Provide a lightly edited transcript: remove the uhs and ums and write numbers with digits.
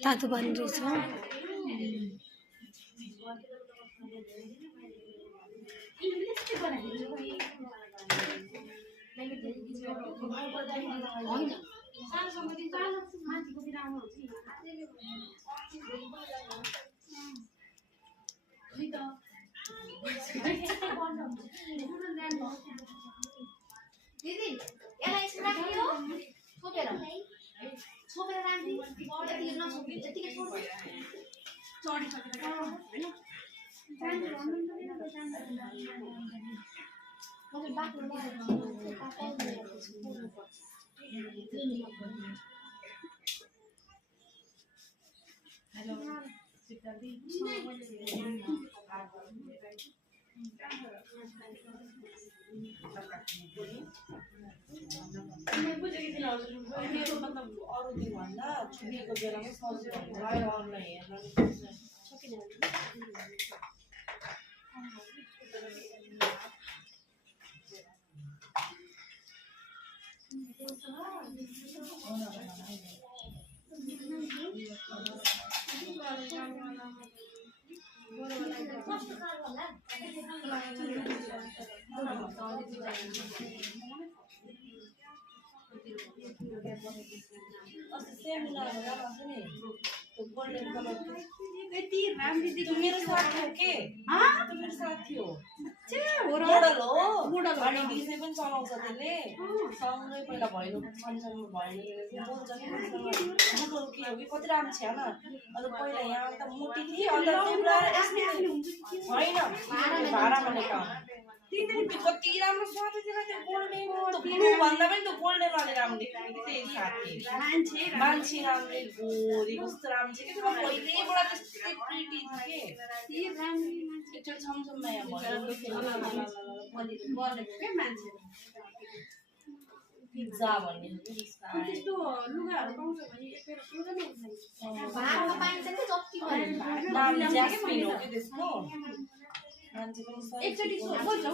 तातो पानी रहेछ दिदी यसलाई यसो राख्यो छोपेर छोपेर राख्दी यति नछोपी यतिकै छोड्छ चढिसकेर हैन मतलब बाक्लो हेलो सितादी मतलब अरू दिन भन्दा छुट्टीको बेलामा सजिलो हुन्छ अनलाइन हेर्न सकिन मेरो साथी हो के मेरो साथी हो मोडल हो अनि डिजे पनि चलाउँछ त्यसले सँगै पहिला भैलो सँगसँगै भैलो बोल्छ कि मोडल के हो कि कति राम्रो छ न अनि पहिला यहाँ त मोटी थिए अन्त होइन भाडा भनेको कति राम्रो स्वाद थियो त्यो गोल्डन भन्दा पनि त्यो गोल्डन वाले राम्रो देख्थ्यो कि त्यही साथी मान्छे राम्रै गोरी कस्तो राम्रो छ कि पहिल्यैबाट त्यस्तै प्रिटी थियो कि एकचोटि छमछममा यहाँ पिज्जा भन्ने त्यस्तो लुगाहरू पाउँछ भने नाम ज्यास्मिन हो कि त्यसको मान्छे पनि एकचोटि सोध्छौ